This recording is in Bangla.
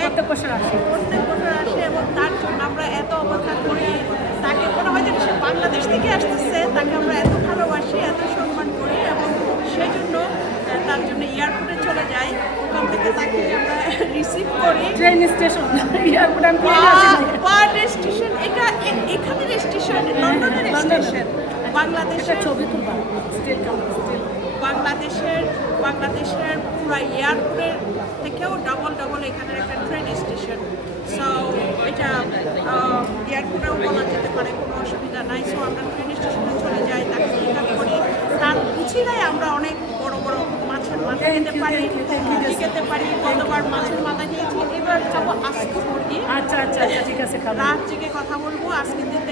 প্রত্যেক বছর আসে এবং তার জন্য আমরা এত অপেক্ষা করি। তাকে মনে হয় যে সে বাংলাদেশ থেকে আসতেছে, তাকে আমরা এত ভালোবাসি, এত সম্মান করি এবং সেই জন্য তার জন্য এয়ারপোর্টে চলে যাই। ওখান থেকে তাকে আমরা রিসিভ করি ট্রেন স্টেশন এয়ারপোর্ট আমি স্টেশন। এখানের স্টেশন, লন্ডনের স্টেশন। বাংলাদেশের ছবি তুলবা বাংলাদেশের পুরো এয়ারপোর্টের থেকেও ডবল এখানের একটা ট্রেন স্টেশন। সো এটা এয়ারপোর্টেও বলা যেতে পারে, কোনো অসুবিধা নাই। সো আমরা ট্রেন স্টেশনে চলে যাই, তাকে পিক আপ করি। তার উচিলায় আমরা অনেক বড় বড় মাছের মাথা খেতে পারি, খেতে পারি। কতবার মাছের মাথা খেয়েছি। এবার যাবো আজকে মুরগি। আচ্ছা ঠিক আছে, রাত জেগে কথা বলবো। আজকে দিতে